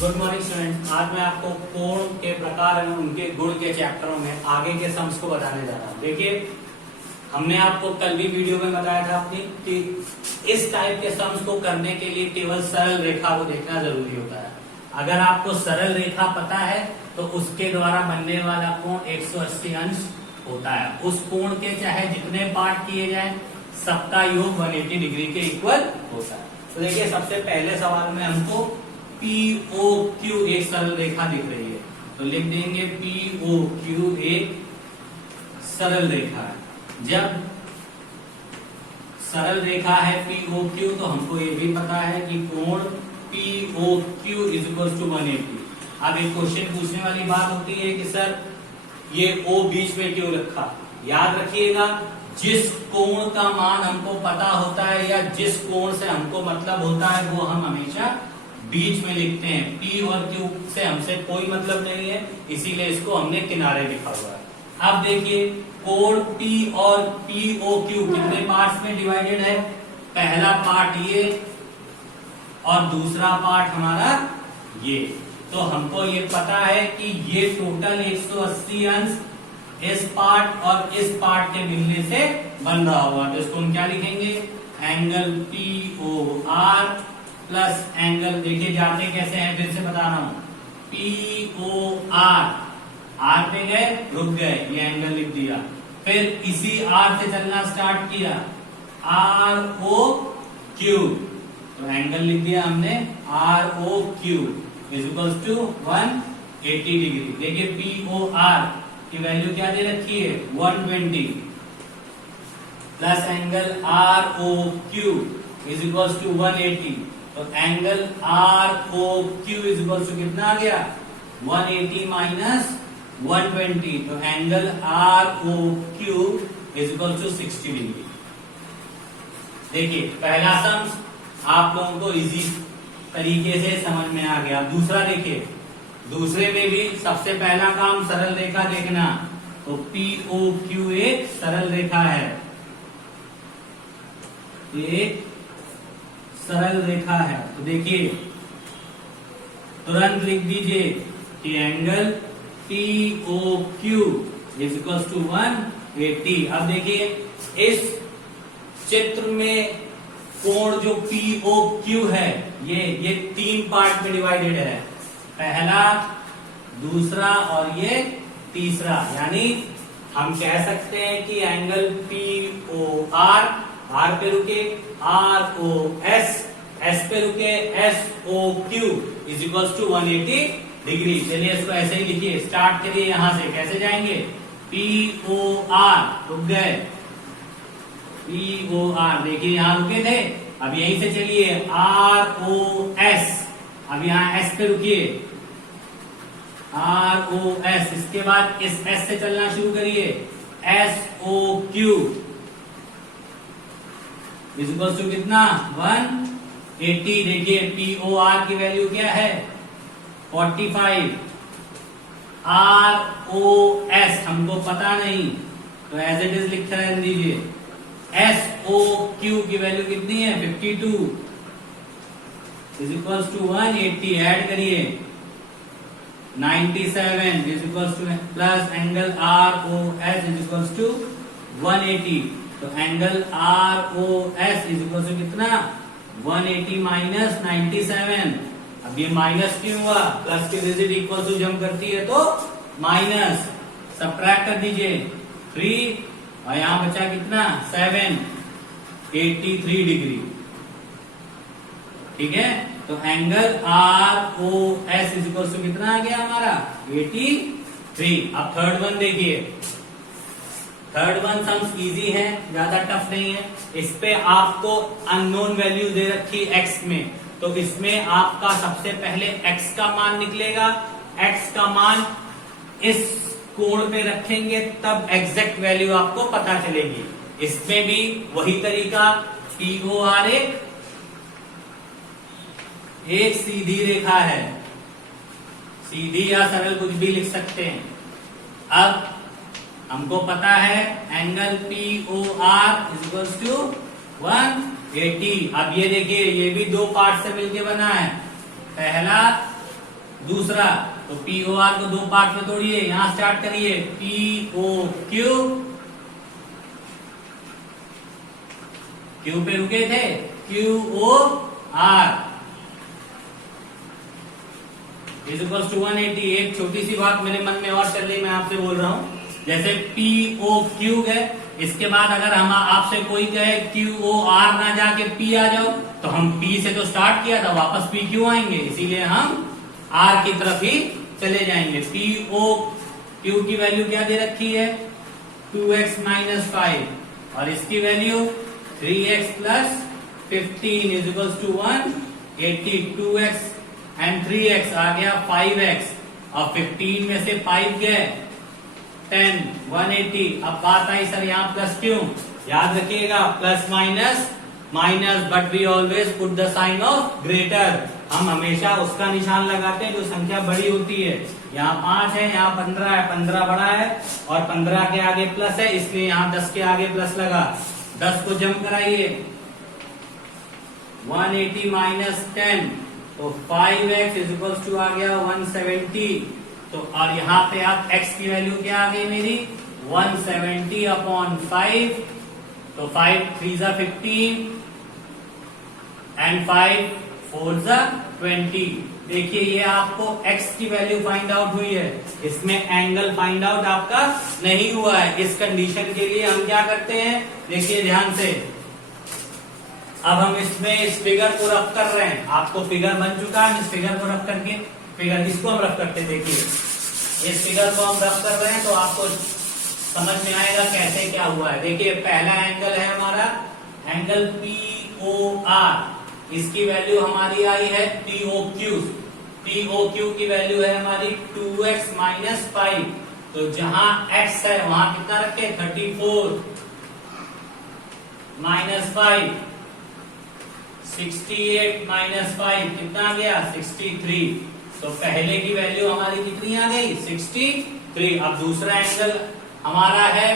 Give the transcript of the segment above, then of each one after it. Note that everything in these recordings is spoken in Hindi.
Good morning student. आज मैं आपको कोण के प्रकार एवं उनके गुण के चैप्टरों में आगे के सम्स को बताने जा रहा हूँ। देखिए, हमने आपको कल भी वीडियो में बताया था अपनी कि इस टाइप के सम्स को करने के लिए केवल सरल रेखा को देखना जरूरी होता है। अगर आपको सरल रेखा पता है तो उसके द्वारा बनने वाला कोण 180 अंश होता है। उस कोण के चाहे जितने पार्ट किए जाए सबका योग 180 डिग्री के इक्वल होता है। तो देखिए, सबसे पहले सवाल में हमको POQ एक सरल रेखा दिख रही है, तो लिख देंगे POQ एक सरल रेखा है। जब सरल रेखा है POQ तो हमको ये भी पता है कि कोण POQ इज इक्वल टू 180। अब एक क्वेश्चन पूछने वाली बात होती है कि सर ये O बीच में क्यों रखा। याद रखिएगा, जिस कोण का मान हमको पता होता है या जिस कोण से हमको मतलब होता है वो हम हमेशा बीच में लिखते हैं। P और Q से हमसे कोई मतलब नहीं है, इसीलिए इसको हमने किनारे लिखा हुआ है। अब देखिए, कोण P और POQ कितने पार्ट्स में डिवाइडेड है। पहला पार्ट ये और दूसरा पार्ट हमारा ये। तो हमको ये पता है कि ये टोटल 180 अंश इस पार्ट और इस पार्ट के मिलने से बन रहा होगा। तो इसको हम क्या लिखेंगे, एंगल POR प्लस एंगल, देखिए जाते कैसे हैं फिर से बता रहा हूं, POR, R पे गए रुक गए, ये एंगल लिख दिया। फिर इसी R से चलना स्टार्ट किया, ROQ, तो एंगल लिख दिया हमने ROQ is equals to 180 degree. देखिए POR की वैल्यू क्या दे रखी है 120 plus angle ROQ is equals to 180, तो angle ROQ is equals to कितना आ गया 180 माइनस 120, तो angle ROQ is equals to 60 degree. देखिए, पहला सम्स आप लोगों को इजी तरीके से समझ में आ गया। दूसरा देखिए, दूसरे में भी सबसे पहला काम सरल रेखा देखना। तो POQ एक सरल रेखा है, एक सरल रेखा है। तो देखिए, तुरंत लिख दीजिए कि angle POQ is equal to 180। अब देखिए, इस चित्र में कोण जो POQ है ये 3 पार्ट में डिवाइडेड है, पहला, दूसरा और ये तीसरा। यानी हम कह सकते हैं कि एंगल POR, R पे रुके, ROS, S पे रुके, SOQ is equal to 180 degree. चलिए इसको ऐसे ही लिखिए, स्टार्ट करिए यहां से। कैसे जाएंगे, POR रुक गए, POR देखिए यहां रुके थे, अब यहीं से चलिए ROS, अब यहां S पे रुकिए, ROS, इसके बाद इस S से चलना शुरू करिए, SOQ इज इक्वल टू कितना 180। देखिए POR की वैल्यू क्या है 45, ROS हमको पता नहीं तो एज इट इज लिख रहने दीजिए, SOQ की वैल्यू कितनी है 52 इज इक्वल टू 180, ऐड करिए 97 is equal to plus angle ROS is equal to 180, तो angle ROS is equal to कितना 180 माइनस 97। अब ये माइनस क्यों हुआ, प्लस की डिजिट इक्वल टू जम करती है तो माइनस, सबट्रैक्ट कर दीजिए 3 और यहां बचा कितना 7, 83 डिग्री। ठीक है, तो angle ROS is equal to कितना आ गया हमारा 83। अब थर्ड वन देखिए, थर्ड वन सम्स इजी है, ज्यादा टफ नहीं है। इस पे आपको अननोन वैल्यू दे रखी x में, तो इसमें आपका सबसे पहले x का मान निकलेगा। x का मान इस कोण पे रखेंगे तब एग्जैक्ट वैल्यू आपको पता चलेगी। इसमें भी वही तरीका, POR एक सीधी रेखा है, सीधी या सरल कुछ भी लिख सकते हैं। अब हमको पता है angle POR is equal to 1 80। अब ये देखिए ये भी दो पार्ट से मिलके बना है, पहला दूसरा। तो POR को दो पार्ट में तोड़िए, यहां स्टार्ट करिए POQ, Q पे रुके थे, QOR इज इक्वल टू 180। एक छोटी सी बात मेरे मन में और चल रही, मैं आपसे बोल रहा हूं, जैसे POQ है, इसके बाद अगर हम आपसे कोई कहे QOR ना जाके P आ जाओ, तो हम P से तो स्टार्ट किया था, वापस P क्यों आएंगे, इसीलिए हम R की तरफ ही चले जाएंगे। POQ की वैल्यू क्या दे रखी है, 2x माइनस 5, और इसकी value 3x plus 15 is equal to 180। 2x and 3x आ गया 5x, और 15 में से 5 गए 10, 180। अब बात आई सर यहाँ प्लस क्यों, याद रखिएगा plus minus minus, but we always put the sign of greater. हम हमेशा उसका निशान लगाते हैं जो संख्या बड़ी होती है। यहाँ 5 है, यहाँ 15 है, 15 बड़ा है और 15 के आगे प्लस है, इसलिए यहाँ 10 के आगे प्लस लगा। 10 को जम कराइए, 180 माइनस 10, तो 5x इज इक्वल टू आ गया 170। तो और यहाँ पे आप x की वैल्यू क्या आ गई मेरी, 170 अपॉन 5, तो 5 3 जा 15 एंड 5 4 जा 20। देखिए ये आपको x की वैल्यू फाइंड आउट हुई है, इसमें एंगल फाइंड आउट आपका नहीं हुआ है। इस कंडीशन के लिए हम क्या करते हैं, देखिए ध्यान से, अब हम इसमें इस फिगर को रफ कर रहे हैं, आपको फिगर बन चुका है, इस फिगर को रफ करके, फिगर इसको हम रफ करते, देखिए इस फिगर को हम रफ कर रहे हैं तो आपको समझ में आएगा कैसे क्या हुआ है। देखिए पहला एंगल है हमारा एंगल POR, इसकी वैल्यू हमारी आई है POQ। POQ की वैल्यू है हमारी 2x माइनस 5, तो जहां x है वहां कितना रखे, 34 माइनस 5, 68 माइनस 5 कितना आ गया, 63। तो पहले की वैल्यू हमारी कितनी आ गई, 63। अब दूसरा एंगल हमारा है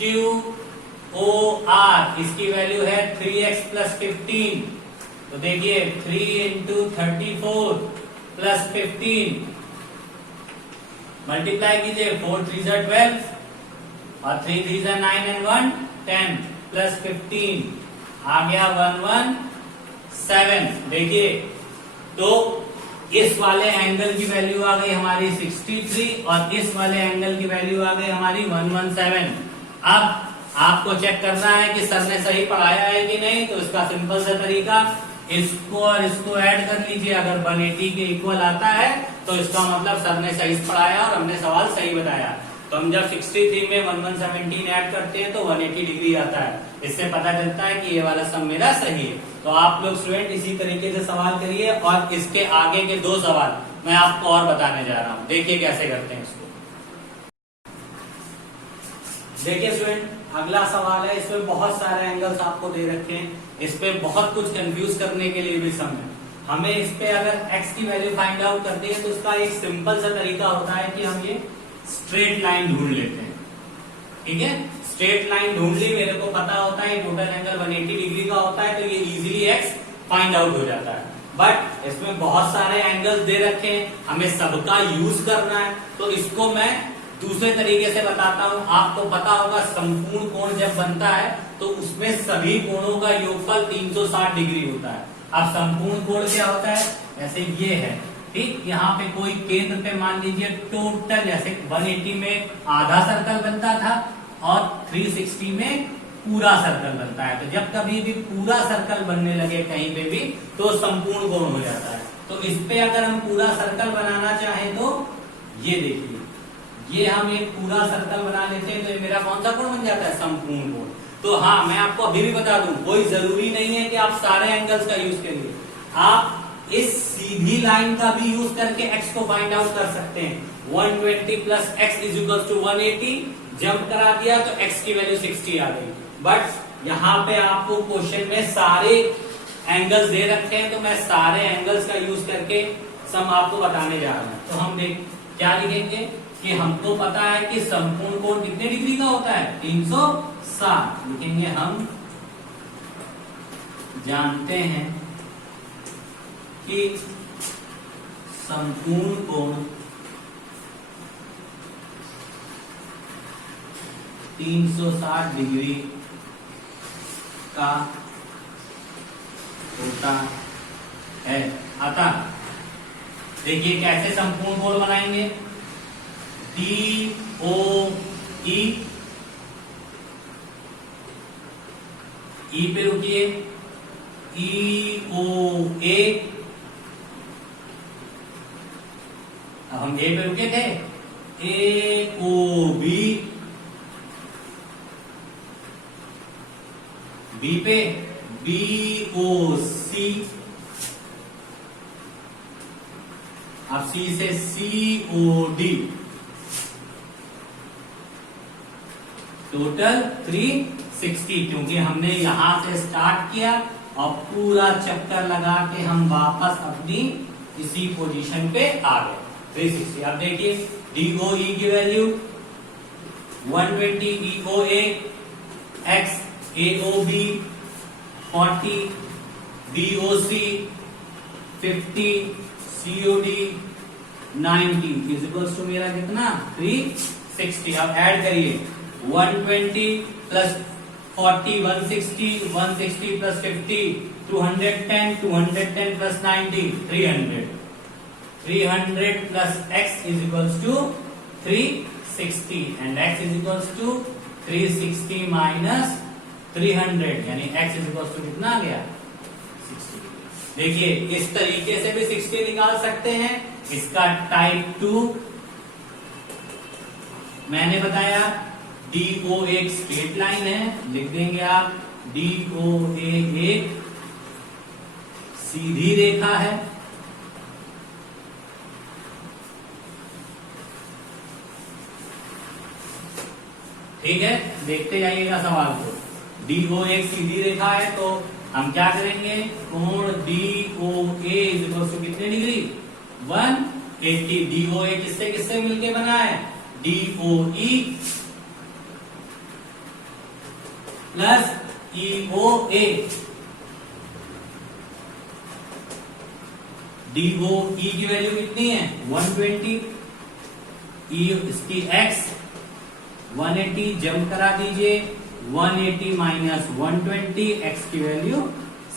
QOR, इसकी वैल्यू है 3x प्लस 15। तो देखिए 3 इंटू 34 प्लस 15 मल्टीप्लाई कीजिए, 4 3 जा 12 और 3 3 जा 9 एंड 1 10 प्लस 15 आ गया 117। देखिए तो इस वाले एंगल की वैल्यू आ गई हमारी 63 और इस वाले एंगल की वैल्यू आ गई हमारी 117। अब आपको चेक करना है कि सर ने सही पढ़ाया है कि नहीं, तो इसका सिंपल सा तरीका, इसको और इसको ऐड कर लीजिए। अगर 180 के इक्वल आता है तो इसका मतलब सर ने सही पढ़ाया और हमने सवाल सही बताया। तो हम जब 63 में 1117 ऐड करते हैं तो 180 डिग्री आता है, इससे पता चलता है कि ये वाला सम मेरा सही है। तो आप लोग स्टूडेंट इसी तरीके से सवाल करिए, और इसके आगे के 2 सवाल मैं आपको और बताने जा रहा हूं। देखिए कैसे करते हैं इसको। देखिए स्टूडेंट अगला सवाल है, इसमें बहुत सारे एंगल्स आपको दे रखे हैं, इस पे बहुत कुछ कंफ्यूज करने के लिए भी सम है। हमें इस पे अगर x की वैल्यू फाइंड आउट करनी है तो इसका एक सिंपल सा तरीका होता है कि हम ये स्ट्रेट लाइन ढूंढ लेते हैं। ठीक है, स्ट्रेट लाइन ढूंढ ली, मेरे को पता होता है टोटल एंगल 180 डिग्री का होता है, तो ये इजीली x फाइंड आउट हो जाता है। बट इसमें बहुत सारे एंगल्स दे रखे हैं, हमें सबका यूज करना है, तो इसको मैं दूसरे तरीके से बताता हूं। आपको पता होगा संपूर्ण कोण जब बनता है तो उसमें सभी कोणों का योगफल 360 डिग्री होता है। अब संपूर्ण कोण क्या होता है, जैसे ये है, ठीक, यहाँ पे कोई केंद्र पे मान लीजिए टोटल, जैसे 180 में आधा सर्कल बनता था और 360 में पूरा सर्कल बनता है। तो जब कभी भी पूरा सर्कल बनने लगे कहीं पे भी तो संपूर्ण कोण हो जाता है। तो इस पे अगर हम पूरा सर्कल बनाना चाहें तो ये देखिए, ये हम एक पूरा सर्कल बना लेते हैं, तो ये मेरा कौन सा कोण बन जाता है, संपूर्ण कोण। तो हाँ, मैं आपको अभी भी बता दूं, कोई जरूरी नहीं है कि आप सारे एंगल्स का यूज करिए, आप इस सीधी लाइन का भी यूज करके x को फाइंड आउट कर सकते हैं। 120 plus x is equal to 180, jump करा दिया तो x की वैल्यू 60 आ गई। बट यहाँ पे आपको क्वेश्चन में सारे एंगल्स दे रखे हैं, तो मैं सारे एंगल्स का यूज करके सम आपको बताने जा रहा हूं। तो हम देख क्या लिखेंगे कि हमको पता है कि संपूर्ण कोण कितने डिग्री का होता है, 360। लिखेंगे हम जानते हैं कि संपूर्ण कोण 360 डिग्री का होता है। अतः देखिए कैसे संपूर्ण कोण बनाएंगे। DOE, ई पे रुकिए, EOA, अब हम ए पे रुके थे, AOB, बी पे BOC, अब सी से COD, टोटल 360, क्योंकि हमने यहां से स्टार्ट किया और पूरा चक्कर लगा के हम वापस अपनी इसी पोजीशन पे आ गए 360। अब देखिए DOE की value 120, EOA X, AOB 40, BOC 50, COD 90 is equals to मेरा कितना 360। अब ऐड करिए 120 plus 40 160, 160 plus 50 210, 210 plus 90 300, 300 plus x is equals to 360 and x is equals to 360 minus 300 यानी x इज इक्वल्स टू कितना आ गया 60। देखिए इस तरीके से भी 60 निकाल सकते हैं। इसका टाइप 2 मैंने बताया। DO एक स्ट्रेट लाइन है, लिख देंगे आप DOA एक सीधी रेखा है। ठीक है, देखते जाइएगा सवाल को। DO एक सीधी रेखा है तो हम क्या करेंगे, कोण DOA इज इक्वल टू कितने डिग्री 180। DOA किससे किससे मिलके बना है DOE प्लस EOA। DOE की वैल्यू कितनी है 120, इसकी x 180 जंप करा दीजिए 180 माइनस 120 x की वैल्यू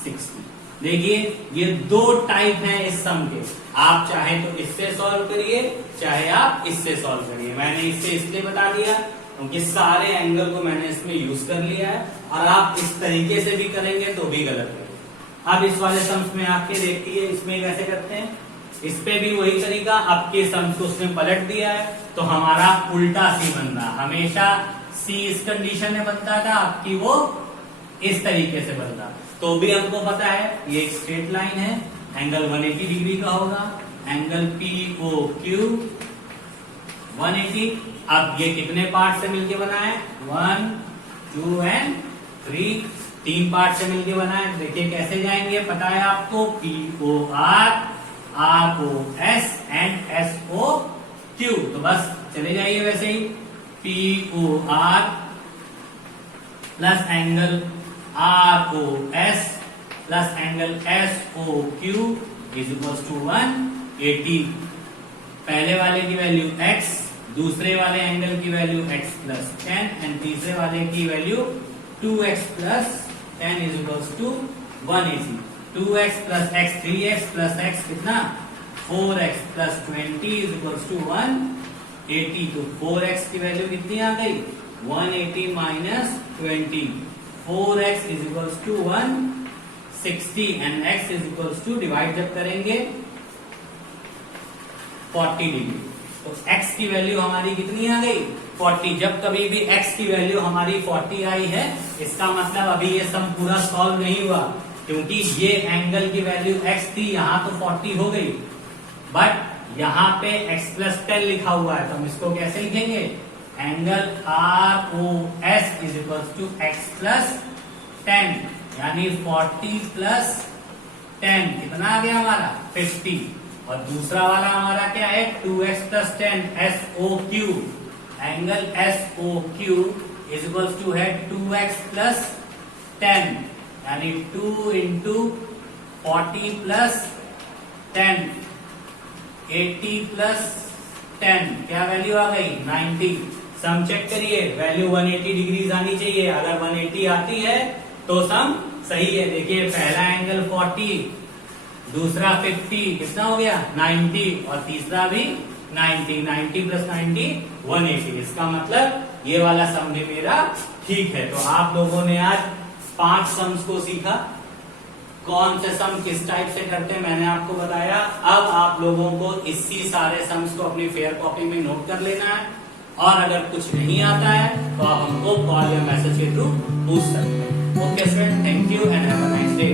60। देखिए ये दो टाइप हैं इस सम के, आप चाहे तो इससे सॉल्व करिए चाहे आप इससे सॉल्व करिए। मैंने इससे इसलिए बता दिया क्योंकि सारे एंगल को मैंने इसमें यूज कर लिया है, और आप इस तरीके से भी करेंगे तो भी गलत है। अब इस वाले सम्स में आके देखिए इसमें कैसे करते हैं। इस पे भी वही तरीका, आपके सम्स को उसमें पलट दिया है तो हमारा उल्टा सी बन रहा। हमेशा सी इस कंडीशन में बनता था, आपकी वो इस तरीके से बनता। तो भी हमको पता है ये एक स्ट्रेट लाइन है, एंगल 180 डिग्री का होगा, एंगल POQ 180। अब ये कितने पार्ट से मिलके बना है 1, 2 एंड 3, 3 पार्ट से मिलके बना है। देखिए कैसे जाएंगे, पता है आपको POR, ROS एंड SOQ। तो बस चले जाइए वैसे ही, POR plus angle ROS plus angle SOQ is equal to 180। पहले वाले की वैल्यू x, दूसरे वाले एंगल की वैल्यू x प्लस 10 एंड तीसरे वाले की value 2x plus 10 is equal to 180। 2x plus x 3x plus x कितना 4x plus 20 is equal to 180। तो 4x की वैल्यू कितनी आ गई 180 minus 20, 4x is equal to 160 and x is equal to divide जब करेंगे 40 डिग्री तो x की वैल्यू हमारी कितनी आ गई 40। जब कभी भी x की वैल्यू हमारी 40 आई है, इसका मतलब अभी ये सम पूरा सॉल्व नहीं हुआ, क्योंकि ये एंगल की वैल्यू x थी, यहाँ तो 40 हो गई, बट यहाँ पे x प्लस 10 लिखा हुआ है। तो हम इसको कैसे लिखेंगे, angle ROS is equal to x plus 10 यानी 40 प्लस 10 कितना आ गया हमारा 50। और दूसरा वाला हमारा क्या है 2x plus 10 SOQ, angle SOQ is equal to है 2x प्लस 10 यानी 2 इंटू 40 प्लस 10, 80 प्लस 10, क्या वैल्यू आ गई 90। सम चेक करिए, वैल्यू 180 डिग्रीज आनी चाहिए, अगर 180 आती है तो सम सही है। देखिए पहला एंगल 40, दूसरा 50, कितना हो गया 90, और तीसरा भी 90, 90 प्लस 90 180। इसका मतलब ये वाला सम भी मेरा ठीक है। तो आप लोगों ने आज 5 सम्स को सीखा। कौन से सम किस टाइप से करते हैं मैंने आपको बताया। अब आप लोगों को इसी सारे सम्स को अपनी फेयर कॉपी में नोट कर लेना है, और अगर कुछ नहीं आता है तो आप हमको कॉल या मैसेज के थ्रू पूछ सकते हैं। Okay student, thank you and have a nice day.